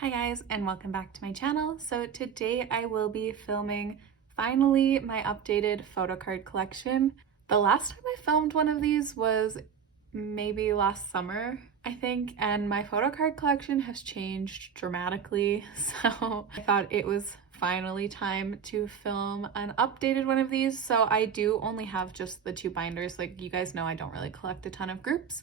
Hi guys, and welcome back to my channel. So today I will be filming finally my updated photocard collection. The last time I filmed one of these was maybe last summer, I think, and my photocard collection has changed dramatically. So I thought it was finally time to film an updated one of these. So I do only have just the two binders. Like you guys know, I don't really collect a ton of groups.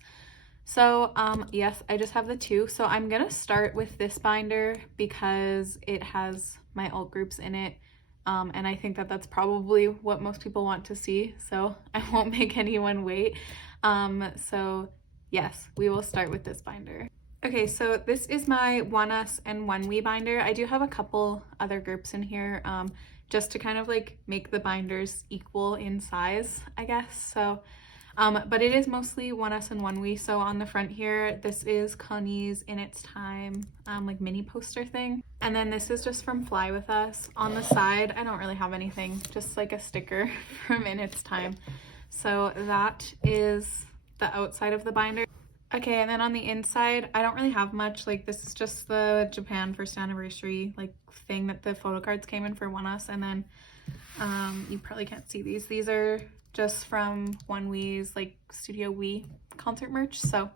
So yes, I just have the two. So I'm gonna start with this binder because it has my alt groups in it. And I think that that's probably what most people want to see. So I won't make anyone wait. So yes, we will start with this binder. Okay, so this is my One Us and One We binder. I do have a couple other groups in here just to kind of like make the binders equal in size, I guess. So but it is mostly One Us and One We. So on the front here, this is Connie's In Its Time like mini poster thing. And then this is just from Fly With Us. On the side, I don't really have anything, just like a sticker from In Its Time. So that is the outside of the binder. Okay, and then on the inside, I don't really have much. Like this is just the Japan first anniversary like thing that the photo cards came in for One Us. And then you probably can't see these. These are just from One We's like Studio We concert merch. So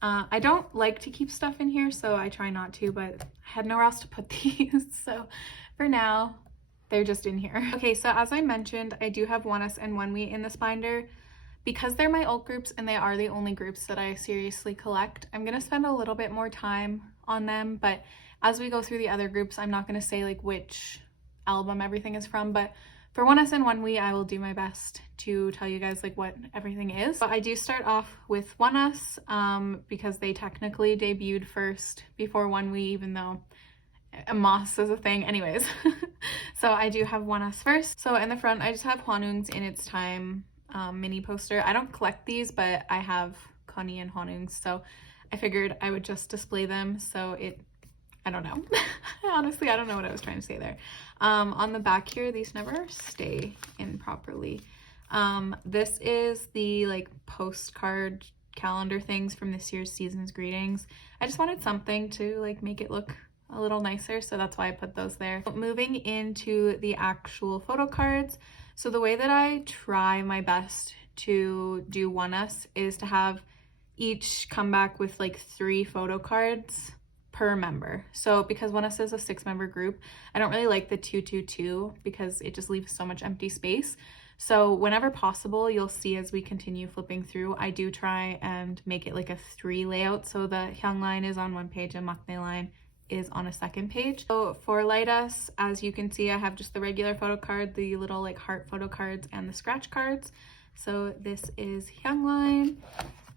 I don't like to keep stuff in here, so I try not to, but I had nowhere else to put these. So for now, they're just in here. Okay, so as I mentioned, I do have One Us and One We in this binder. Because they're my alt groups and they are the only groups that I seriously collect, I'm gonna spend a little bit more time on them, but as we go through the other groups, I'm not gonna say like which album everything is from, but for One Us and One We, I will do my best to tell you guys like what everything is. But I do start off with One Us because they technically debuted first before One We, even though a moss is a thing. Anyways, so I do have One Us first. So in the front, I just have Hwanwoong's In Its Time mini poster. I don't collect these, but I have Connie and Hwanwoong's, so I figured I would just display them. So I don't know. Honestly, I don't know what I was trying to say there. On the back here, these never stay in properly. This is the like postcard calendar things from this year's Season's Greetings. I just wanted something to like make it look a little nicer, so that's why I put those there. Moving into the actual photo cards. So the way that I try my best to do One Us is to have each come back with like 3 photo cards per member. So because One Us is a 6-member group, I don't really like the 2-2-2 because it just leaves so much empty space. So whenever possible, you'll see as we continue flipping through, I do try and make it like a 3 layout. So the Hyung line is on one page and Maknae line is on a second page. So for Light Us, as you can see, I have just the regular photo card, the little like heart photo cards, and the scratch cards. So this is Hyung line,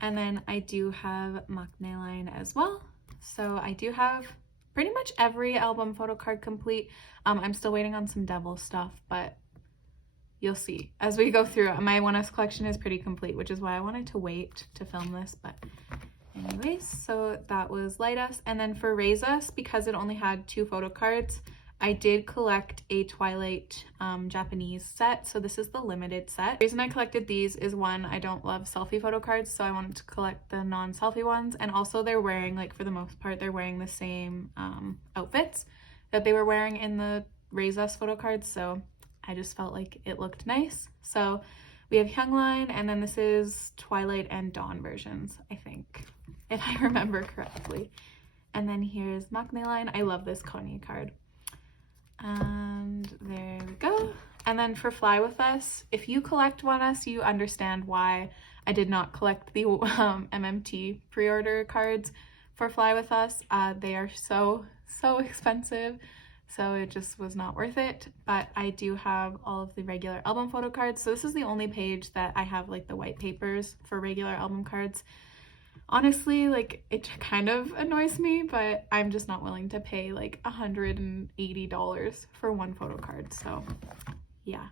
and then I do have Maknae line as well. So I do have pretty much every album photo card complete. I'm still waiting on some Devil stuff, but you'll see as we go through. My One Us collection is pretty complete, which is why I wanted to wait to film this, but anyways, so that was Light Us. And then for Raise Us, because it only had 2 photo cards, I did collect a Twilight Japanese set. So this is the limited set. The reason I collected these is, one, I don't love selfie photo cards, so I wanted to collect the non-selfie ones. And also they're wearing, like for the most part, they're wearing the same outfits that they were wearing in the Raise Us photo cards. So I just felt like it looked nice. So we have Hyung line, and then this is Twilight and Dawn versions, I think, if I remember correctly. And then here's Maknae line. I love this Connie card. And there we go. And then for Fly With Us, if you collect One Us, you understand why I did not collect the MMT pre-order cards for Fly With Us. They are so expensive, so it just was not worth it. But I do have all of the regular album photo cards. So this is the only page that I have like the white papers for regular album cards. Honestly, like it kind of annoys me, but I'm just not willing to pay like $180 for one photo card. So yeah,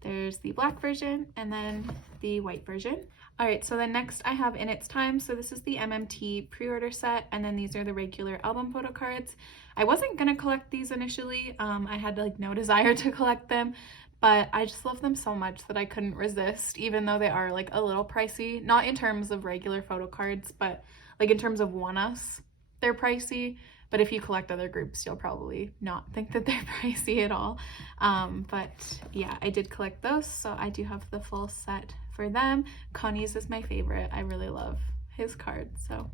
there's the black version and then the white version. All right, so then next I have In Its Time. So this is the MMT pre-order set, and then these are the regular album photo cards. I wasn't gonna collect these initially. I had like no desire to collect them, but I just love them so much that I couldn't resist, even though they are like a little pricey, not in terms of regular photo cards, but like in terms of One Us. they're pricey, but if you collect other groups, you'll probably not think that they're pricey at all. But yeah, I did collect those, so I do have the full set for them. Connie's is my favorite. I really love his card, so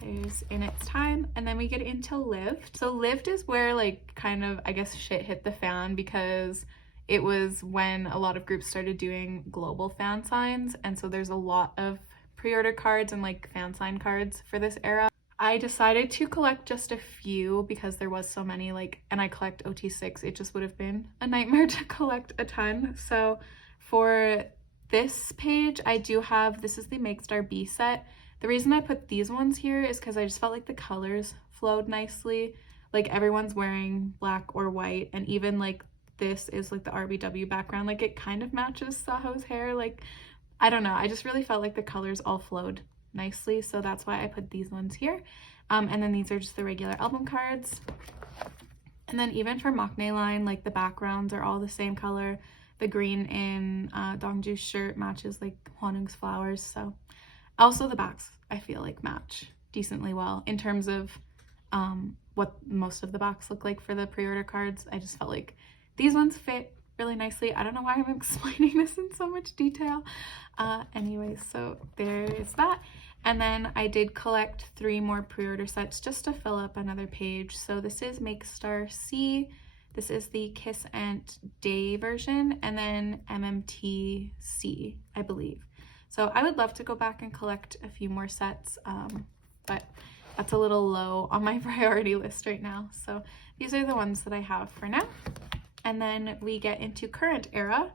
there's In Its Time. And then we get into Lived. So Lived is where like kind of, I guess, shit hit the fan, because it was when a lot of groups started doing global fan signs, and so there's a lot of pre-order cards and like fan sign cards for this era. I decided to collect just a few because there was so many, like, and I collect OT6. It just would have been a nightmare to collect a ton. So for this page, I do have, this is the Makestar B set. The reason I put these ones here is because I just felt like the colors flowed nicely. Like everyone's wearing black or white, and even like this is like the RBW background. Like it kind of matches Saho's hair. Like, I don't know. I just really felt like the colors all flowed nicely. So that's why I put these ones here. And then these are just the regular album cards. And then even for Maknae line, like the backgrounds are all the same color. The green in Dongju's shirt matches like Hwanwoong's flowers. So also the backs I feel like match decently well in terms of what most of the backs look like for the pre-order cards. I just felt like these ones fit really nicely. I don't know why I'm explaining this in so much detail. Anyways, so there's that. And then I did collect 3 more pre-order sets just to fill up another page. So this is Makestar C, this is the Kiss and Day version, and then MMT C, I believe. So I would love to go back and collect a few more sets, but that's a little low on my priority list right now. So these are the ones that I have for now. And then we get into current era.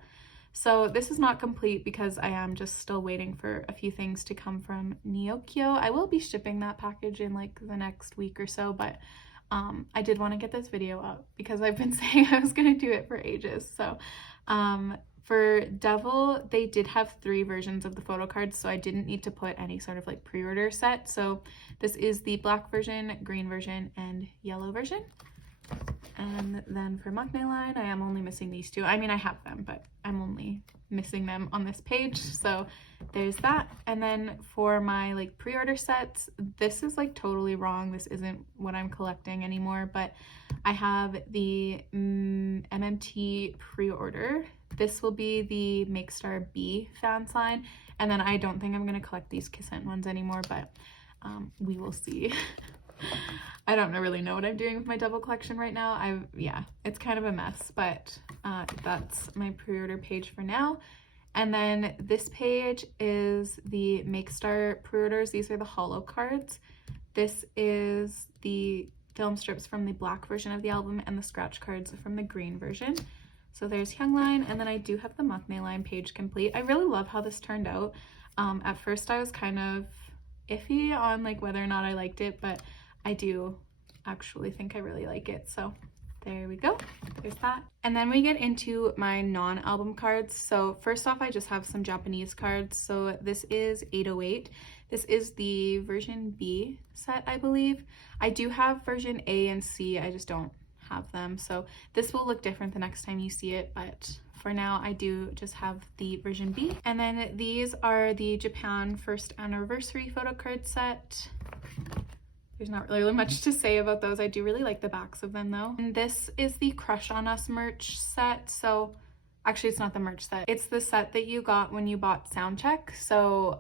So this is not complete because I am just still waiting for a few things to come from Neokyo. I will be shipping that package in like the next week or so, but I did want to get this video up because I've been saying I was going to do it for ages. So for Devil, they did have 3 versions of the photo cards, so I didn't need to put any sort of like pre-order set. So this is the black version, green version, and yellow version. And then for Maknae line, I am only missing these 2. I mean, I have them, but I'm only missing them on this page. So there's that. And then for my like pre-order sets, this is like totally wrong. This isn't what I'm collecting anymore, but I have the MMT pre-order. This will be the Makestar B fan sign. And then I don't think I'm going to collect these Kissant ones anymore, but we will see. I don't really know what I'm doing with my Devil collection right now. Yeah, it's kind of a mess, but that's my pre-order page for now. And then this page is the Makestar pre-orders. These are the holo cards. This is the film strips from the black version of the album and the scratch cards from the green version. So there's Hyungline, and then I do have the Maknae line page complete. I really love how this turned out. At first I was kind of iffy on like whether or not I liked it, but I do actually think I really like it. So there we go. There's that. And then we get into my non-album cards. So first off, I just have some Japanese cards. So this is 808. This is the version B set, I believe. I do have version A and C. I just don't have them. So this will look different the next time you see it, but for now I do just have the version B. And then these are the Japan first anniversary photo card set. There's not really much to say about those. I do really like the backs of them though. And this is the Crush on Us merch set. So actually it's not the merch set. It's the set that you got when you bought Soundcheck. So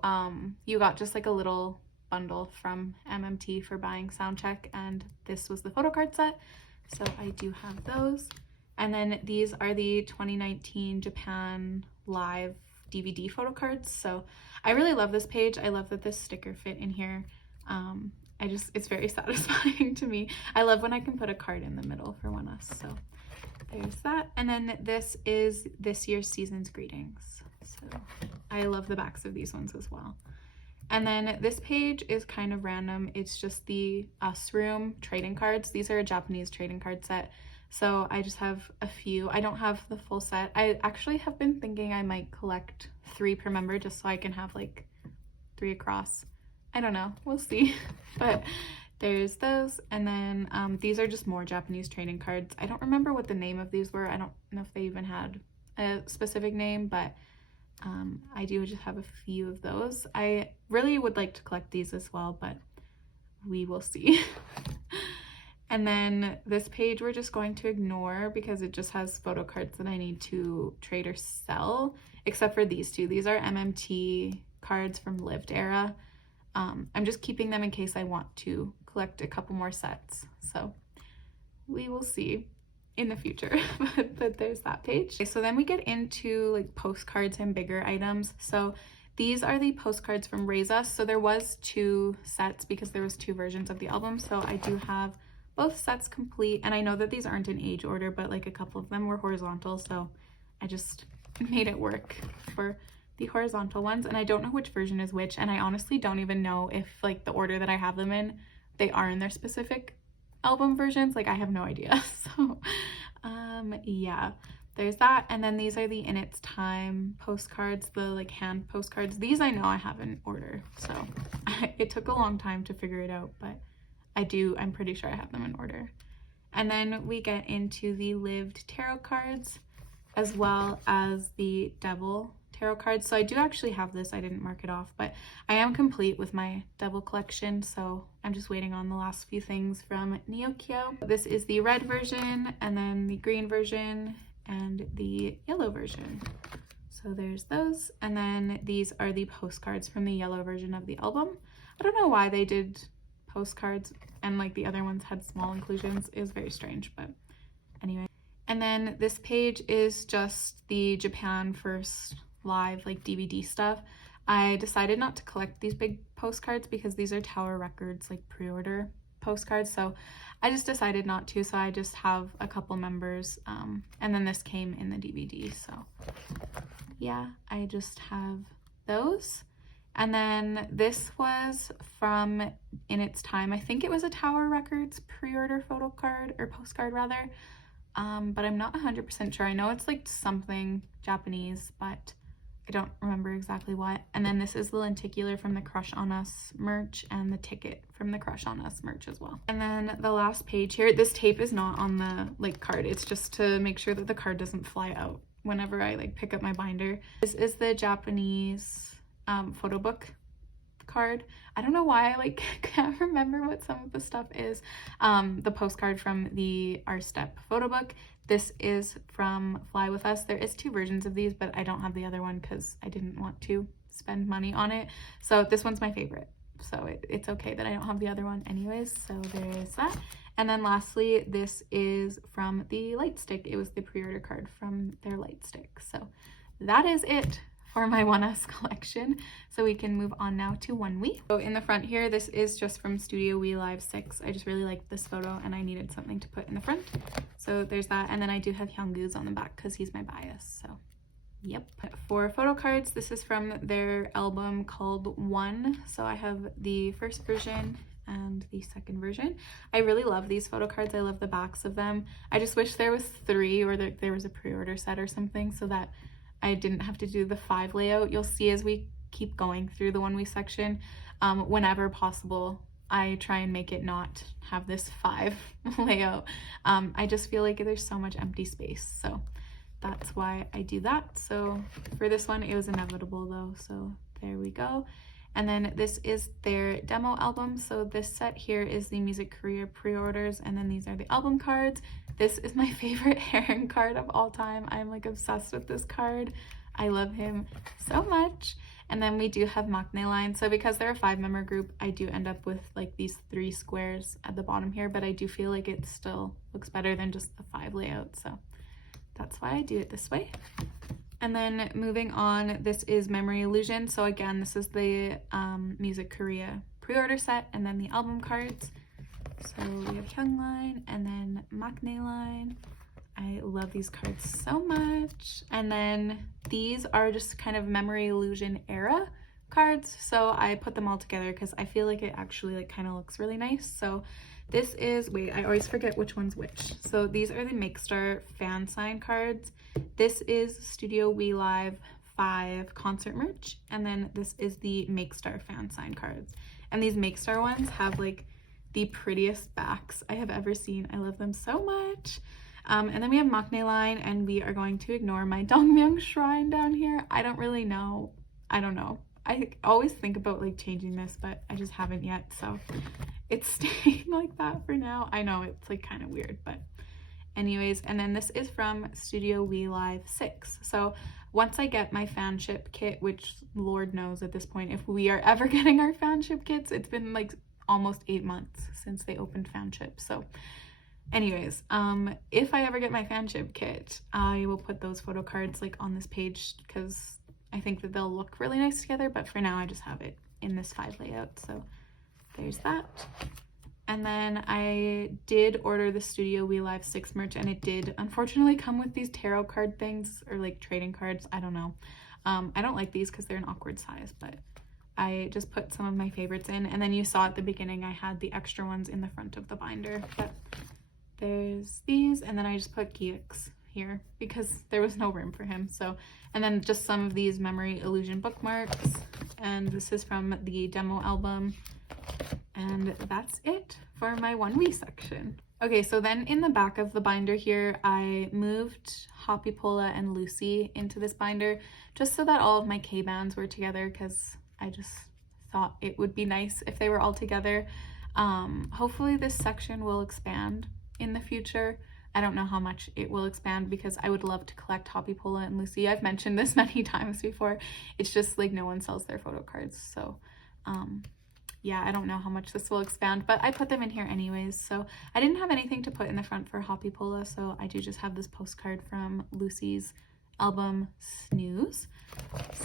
you got just like a little bundle from MMT for buying Soundcheck, and this was the photo card set. So I do have those. And then these are the 2019 Japan Live DVD photo cards. So I really love this page. I love that this sticker fit in here. It's very satisfying to me. I love when I can put a card in the middle for One Us. So there's that. And then this is this year's season's greetings. So I love the backs of these ones as well. And then this page is kind of random. It's just the Us Room trading cards. These are a Japanese trading card set. So I just have a few. I don't have the full set. I actually have been thinking I might collect 3 per member just so I can have like 3 across. I don't know, we'll see. But there's those. And then these are just more Japanese trading cards. I don't remember what the name of these were. I don't know if they even had a specific name, but I do just have a few of those. I really would like to collect these as well, but we will see. And then this page we're just going to ignore because it just has photo cards that I need to trade or sell, except for these two. These are MMT cards from Lived Era. I'm just keeping them in case I want to collect a couple more sets. So we will see in the future, but there's that page. Okay, so then we get into like postcards and bigger items. So these are the postcards from Raise Us. So there was 2 sets because there was 2 versions of the album. So I do have both sets complete, and I know that these aren't in age order, but like a couple of them were horizontal, so I just made it work for the horizontal ones. And I don't know which version is which, and I honestly don't even know if like the order that I have them in, they are in their specific album versions. Like I have no idea. So yeah, there's that. And then these are the In Its Time postcards, the like hand postcards. These I know I have in order, so it took a long time to figure it out, but I'm pretty sure I have them in order. And then we get into the Lived tarot cards as well as the Devil tarot cards. So I do actually have this, I didn't mark it off, but I am complete with my Devil collection, so I'm just waiting on the last few things from Neokyo. This is the red version, and then the green version, and the yellow version. So there's those, and then these are the postcards from the yellow version of the album. I don't know why they did postcards and like the other ones had small inclusions. It was very strange, but anyway. And then this page is just the Japan First Live like DVD stuff. I decided not to collect these big postcards because these are Tower Records like pre-order postcards, so I just decided not to. So I just have a couple members, and then this came in the DVD, so yeah, I just have those. And then this was from In Its Time. I think it was a Tower Records pre-order photo card, or postcard rather, but I'm not 100% sure. I know it's like something Japanese, but I don't remember exactly what. And then this is the lenticular from the Crush on Us merch, and the ticket from the Crush on Us merch as well. And then the last page here, this tape is not on the like card. It's just to make sure that the card doesn't fly out whenever I like pick up my binder. This is the Japanese photo book card. I don't know why I like can't remember what some of the stuff is. The postcard from the Our Step photo book. This is from Fly With Us. There is 2 versions of these, but I don't have the other one because I didn't want to spend money on it. So this one's my favorite. So it's okay that I don't have the other one anyways. So there is that. And then lastly, this is from the Light Stick. It was the pre-order card from their Light Stick. So that is it for my 1S collection. So we can move on now to 1We. So in the front here, this is just from Studio We Live 6. I just really liked this photo and I needed something to put in the front. So there's that. And then I do have Hyungwoo's on the back because he's my bias. So yep. For photo cards, this is from their album called One. So I have the first version and the second version. I really love these photo cards. I love the backs of them. I just wish there was 3, or there was a pre-order set or something so that I didn't have to do the 5 layout. You'll see as we keep going through the 1We section, whenever possible, I try and make it not have this 5 layout. I just feel like there's so much empty space, so that's why I do that. So for this one, it was inevitable though, so there we go. And then this is their demo album. So this set here is the Music Korea pre-orders, and then these are the album cards. This is my favorite Heron card of all time. I'm like obsessed with this card. I love him so much. And then we do have Maknae line. So because they're a 5-member group, I do end up with like these 3 squares at the bottom here, but I do feel like it still looks better than just the 5 layout. So that's why I do it this way. And then moving on, this is Memory Illusion. So again, this is the Music Korea pre-order set, and then the album cards. So we have Hyung line and then Maknae line. I love these cards so much. And then these are just kind of Memory Illusion era cards. So I put them all together because I feel like it actually like kind of looks really nice. So this is, wait, I always forget which one's which. So these are the Makestar fan sign cards. This is Studio We Live 5 concert merch. And then this is the Makestar fan sign cards. And these Makestar ones have like the prettiest backs I have ever seen. I love them so much. And then we have Maknae line, and we are going to ignore my Dongmyeong shrine down here. I don't really know. I don't know. I always think about like changing this, but I just haven't yet, so it's staying like that for now. I know it's like kind of weird, but anyways. And then this is from Studio We Live 6. So once I get my fanship kit, which Lord knows at this point if we are ever getting our fanship kits, it's been like almost 8 months since they opened fanship. So anyways, if I ever get my fanship kit, I will put those photo cards like on this page because I think that they'll look really nice together, but for now I just have it in this 5 layout. So there's that. And then I did order the Studio We Live 6 merch, and it did unfortunately come with these tarot card things, or like trading cards. I don't know. I don't like these because they're an awkward size, but I just put some of my favorites in. And then you saw at the beginning I had the extra ones in the front of the binder. But there's these, and then I just put Geeks here because there was no room for him. So, and then just some of these Memory Illusion bookmarks. And this is from the demo album. And that's it for my 1 week section. Okay, so then in the back of the binder here, I moved Hoppy Pola and Lucy into this binder just so that all of my K-bands were together, because I just thought it would be nice if they were all together. Hopefully this section will expand in the future. I don't know how much it will expand because I would love to collect Hoppy Pola and Lucy. I've mentioned this many times before. It's just like no one sells their photo cards, so yeah, I don't know how much this will expand, but I put them in here anyways. So I didn't have anything to put in the front for Hoppy Pola, so I do just have this postcard from Lucy's album Snooze.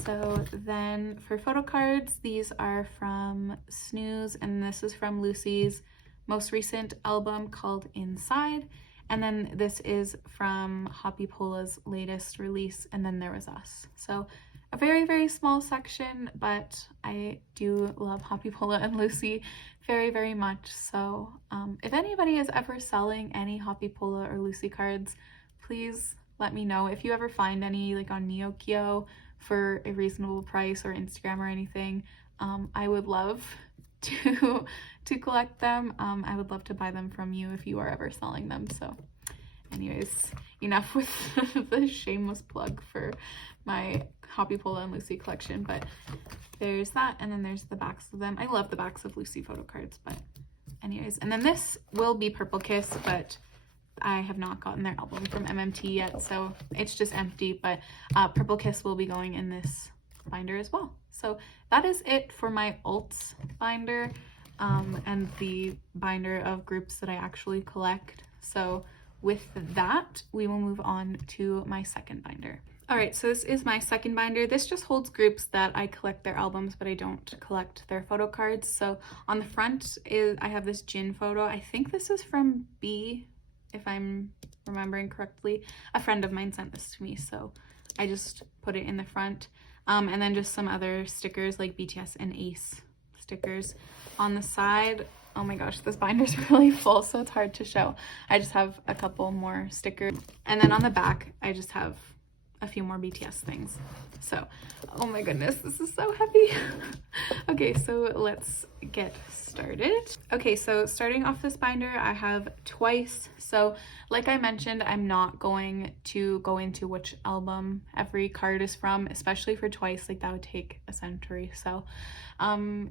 So then for photo cards, these are from Snooze, and this is from Lucy's most recent album called Inside. And then this is from Hoppy Pola's latest release, and then there was us. So a very, very small section, but I do love Hoppy Pola and Lucy very, very much. So if anybody is ever selling any Hoppy Pola or Lucy cards, please let me know. If you ever find any like on Neokio for a reasonable price, or Instagram or anything, I would love to collect them. I would love to buy them from you if you are ever selling them. So anyways, enough with the shameless plug for my Hoppy Pola and Lucy collection, but there's that, and then there's the backs of them. I love the backs of Lucy photo cards, but anyways. And then this will be Purple Kiss, but I have not gotten their album from MMT yet, so it's just empty, but Purple Kiss will be going in this binder as well. So that is it for my alts binder, and the binder of groups that I actually collect. So with that, we will move on to my second binder. All right, so this is my second binder. This just holds groups that I collect their albums, but I don't collect their photo cards. So on the front I have this Jin photo. I think this is from B, if I'm remembering correctly. A friend of mine sent this to me, so I just put it in the front. And then just some other stickers like BTS and Ace stickers on the side. Oh my gosh, this binder's really full, so it's hard to show. I just have a couple more stickers. And then on the back, I just have a few more BTS things. So, oh my goodness, this is so heavy. Okay, so let's get started. Okay, so starting off this binder, I have Twice. So like I mentioned, I'm not going to go into which album every card is from, especially for Twice. Like that would take a century. So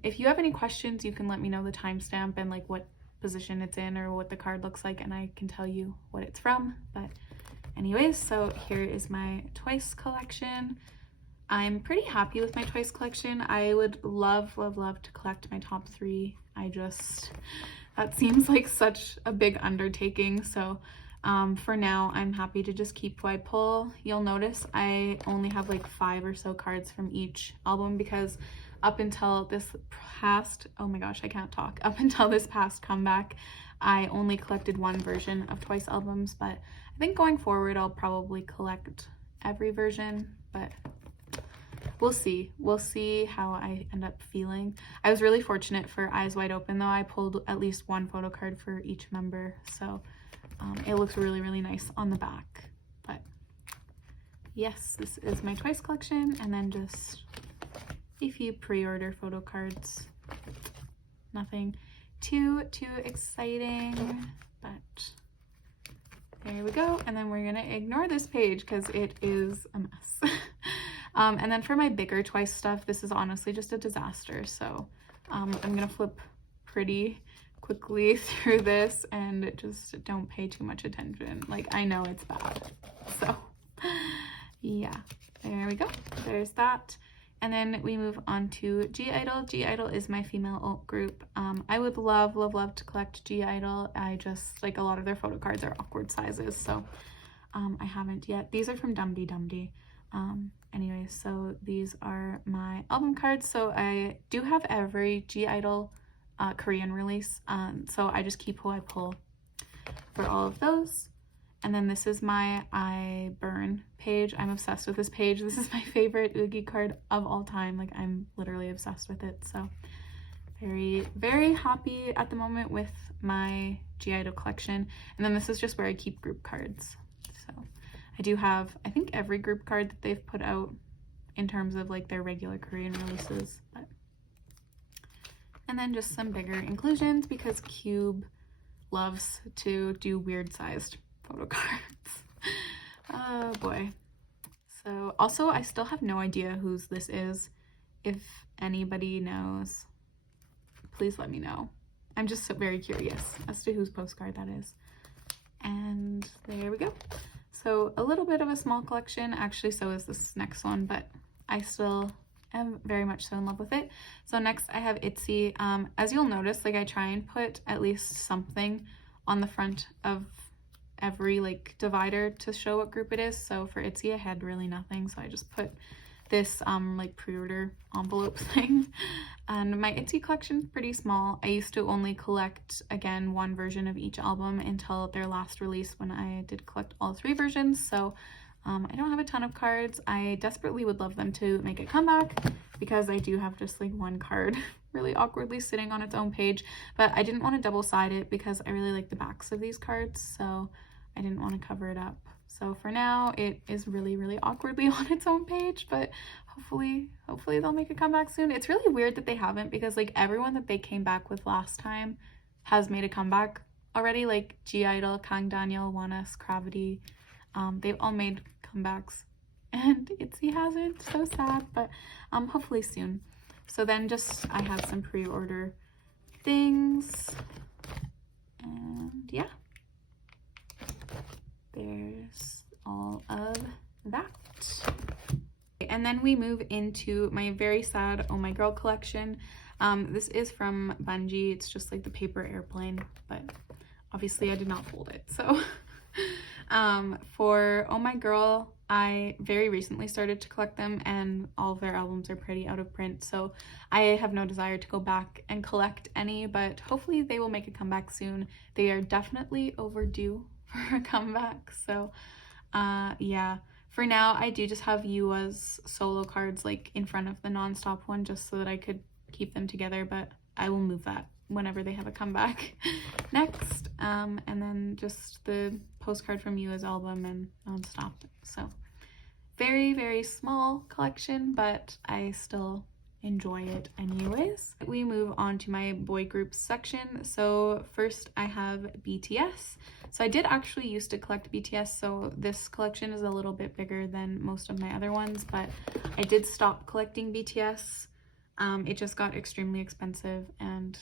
if you have any questions, you can let me know the timestamp and like what position it's in or what the card looks like, and I can tell you what it's from. But anyways, so here is my Twice collection. I'm pretty happy with my Twice collection. I would love, love, love to collect my top 3. That seems like such a big undertaking. So for now, I'm happy to just keep who I pull. You'll notice I only have like 5 or so cards from each album, because up until this past, oh my gosh, I can't talk. Up until this past comeback, I only collected 1 version of Twice albums, but I think going forward, I'll probably collect every version, but we'll see. We'll see how I end up feeling. I was really fortunate for Eyes Wide Open though. I pulled at least 1 photo card for each member, so it looks really, really nice on the back. But yes, this is my Twice collection, and then just a few pre-order photo cards. Nothing too exciting, but there we go. And then we're gonna ignore this page because it is a mess. And then for my bigger Twice stuff, this is honestly just a disaster. So I'm gonna flip pretty quickly through this and just don't pay too much attention. Like, I know it's bad. So yeah, there we go. There's that. And then we move on to G-Idol. G-Idol is my female alt group. I would love, love, love to collect G-Idol. I just, like, a lot of their photo cards are awkward sizes, so I haven't yet. These are from Dum Dee Dum Dee. Anyways, so these are my album cards. So I do have every G-Idol Korean release, so I just keep who I pull for all of those. And then this is my I Burn page. I'm obsessed with this page. This is my favorite Oogie card of all time. Like, I'm literally obsessed with it. So very, very happy at the moment with my G-Idol collection. And then this is just where I keep group cards. So I do have, I think, every group card that they've put out in terms of like their regular Korean releases. But and then just some bigger inclusions because Cube loves to do weird sized photo cards. Oh boy. So also, I still have no idea whose this is. If anybody knows, please let me know. I'm just so very curious as to whose postcard that is. And there we go. So a little bit of a small collection. Actually, so is this next one, but I still am very much so in love with it. So next I have ITZY. As you'll notice, like, I try and put at least something on the front of every like divider to show what group it is. So for ITZY I had really nothing, so I just put this like pre-order envelope thing. And my ITZY collection is pretty small. I used to only collect, again, one version of each album until their last release when I did collect all 3 versions. So I don't have a ton of cards. I desperately would love them to make a comeback because I do have just like one card really awkwardly sitting on its own page, but I didn't want to double-side it because I really like the backs of these cards, so I didn't want to cover it up. So for now, it is really, really awkwardly on its own page, but hopefully they'll make a comeback soon. It's really weird that they haven't, because like everyone that they came back with last time has made a comeback already, like G-Idol, Kang Daniel, ONEUS, Gravity. They've all made comebacks and ITZY hasn't. So sad, but hopefully soon. So then just I have some pre-order things, and yeah, there's all of that. And then we move into my very sad Oh My Girl collection. This is from Bungie. It's just like the paper airplane, but obviously I did not fold it. So for Oh My Girl, I very recently started to collect them, and all of their albums are pretty out of print, so I have no desire to go back and collect any, but hopefully they will make a comeback soon. They are definitely overdue for a comeback. So yeah, for now I do just have Yua's solo cards like in front of the non-stop one just so that I could keep them together, but I will move that whenever they have a comeback next. And then just the postcard from Yua's album and non-stop. So very, very small collection, but I still enjoy it anyways. We move on to my boy groups section. So first I have BTS. So I did actually used to collect BTS, so this collection is a little bit bigger than most of my other ones, but I did stop collecting BTS. It just got extremely expensive and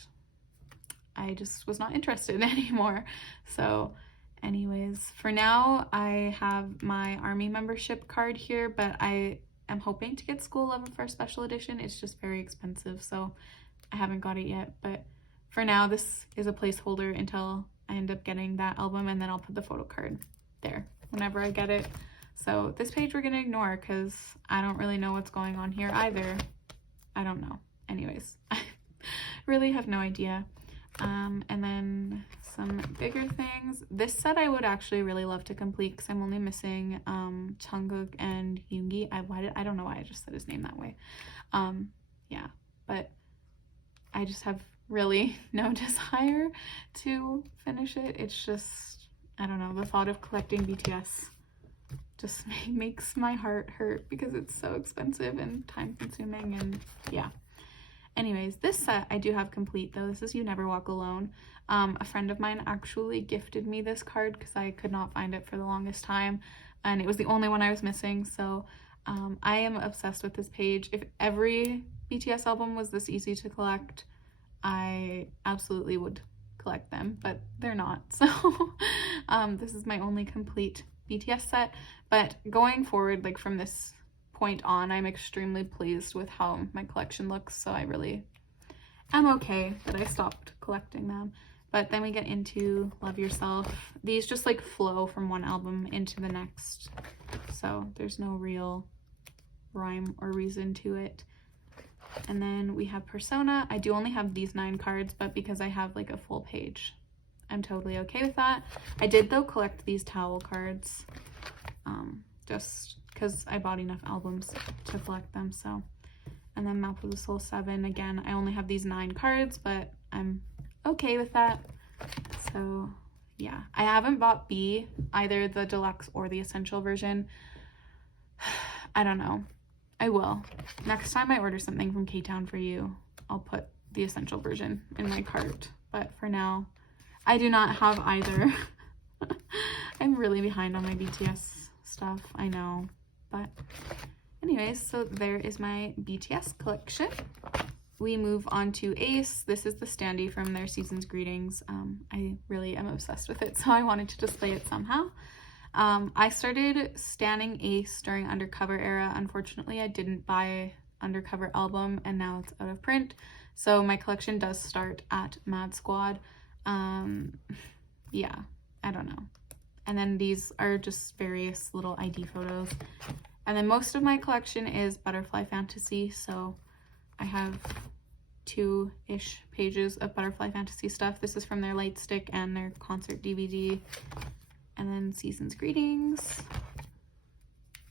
I just was not interested anymore. So anyways, for now I have my ARMY membership card here, but I am hoping to get School Love for special edition. It's just very expensive, so I haven't got it yet, but for now this is a placeholder until I end up getting that album, and then I'll put the photo card there whenever I get it. So this page we're gonna ignore because I don't really know what's going on here either. I don't know. Anyways, I really have no idea. And then some bigger things. This set I would actually really love to complete because I'm only missing Jungkook and Yoongi. I don't know why I just said his name that way. Yeah, but I just have really no desire to finish it. It's just, I don't know, the thought of collecting BTS just makes my heart hurt because it's so expensive and time consuming, and yeah. Anyways, this set I do have complete though. This is You Never Walk Alone. A friend of mine actually gifted me this card because I could not find it for the longest time, and it was the only one I was missing, so I am obsessed with this page. If every BTS album was this easy to collect, I absolutely would collect them, but they're not. So this is my only complete BTS set. But going forward, like from this point on, I'm extremely pleased with how my collection looks. So I really am okay that I stopped collecting them. But then we get into Love Yourself. These just like flow from one album into the next. So there's no real rhyme or reason to it. And then we have Persona. I do only have these 9 cards, but because I have like a full page, I'm totally okay with that. I did though collect these towel cards, just because I bought enough albums to collect them. So, and then Map of the Soul 7. Again, I only have these 9 cards, but I'm okay with that. So yeah, I haven't bought B, either the deluxe or the essential version. I don't know. I will. Next time I order something from K-Town for you, I'll put the essential version in my cart. But for now, I do not have either. I'm really behind on my BTS stuff, I know. But anyways, so there is my BTS collection. We move on to Ace. This is the standee from their Season's Greetings. I really am obsessed with it, so I wanted to display it somehow. I started standing Ace during Undercover era. Unfortunately, I didn't buy Undercover album and now it's out of print. So my collection does start at Mad Squad. Yeah, I don't know. And then these are just various little ID photos. And then most of my collection is Butterfly Fantasy. So I have 2-ish pages of Butterfly Fantasy stuff. This is from their light stick and their concert DVD. And then Season's Greetings,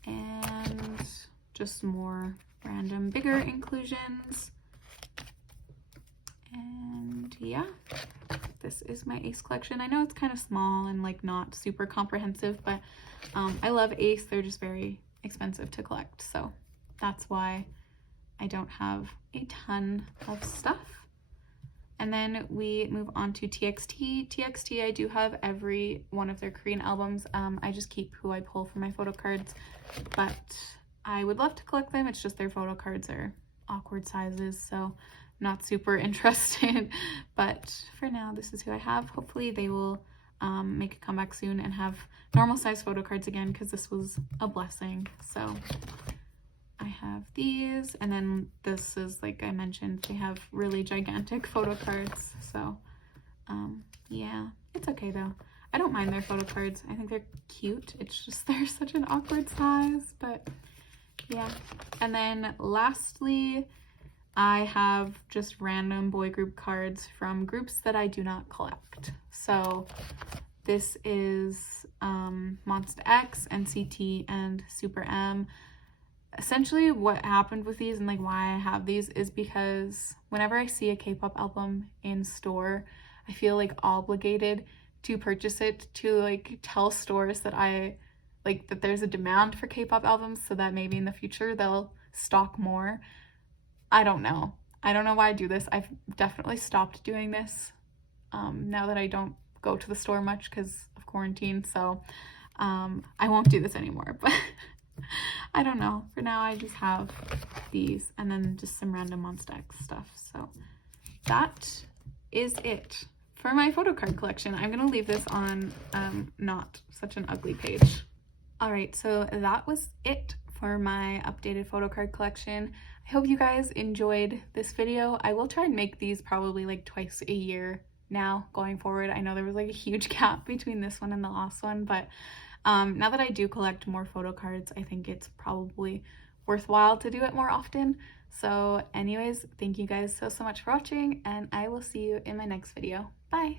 and just more random bigger inclusions. And yeah, this is my Ace collection. I know it's kind of small and like not super comprehensive, but I love Ace. They're just very expensive to collect, so that's why I don't have a ton of stuff. And then we move on to TXT. TXT, I do have every one of their Korean albums. I just keep who I pull for my photo cards, but I would love to collect them. It's just their photo cards are awkward sizes, so not super interested. But for now, this is who I have. Hopefully they will make a comeback soon and have normal size photo cards again, because this was a blessing. So I have these, and then this is, like I mentioned, they have really gigantic photo cards. So yeah, it's okay though. I don't mind their photo cards. I think they're cute. It's just they're such an awkward size, but yeah. And then lastly, I have just random boy group cards from groups that I do not collect. So this is Monsta X, NCT, and Super M. Essentially what happened with these and like why I have these is because whenever I see a K-pop album in store, I feel like obligated to purchase it, to like tell stores that I like that there's a demand for K-pop albums, so that maybe in the future they'll stock more. I don't know why I do this. I've definitely stopped doing this now that I don't go to the store much because of quarantine, so I won't do this anymore. But I don't know. For now, I just have these and then just some random Monsta X stuff. So that is it for my photo card collection. I'm going to leave this on not such an ugly page. All right, so that was it for my updated photo card collection. I hope you guys enjoyed this video. I will try and make these probably like twice a year now going forward. I know there was like a huge gap between this one and the last one, but now that I do collect more photo cards, I think it's probably worthwhile to do it more often. So anyways, thank you guys so much for watching, and I will see you in my next video. Bye!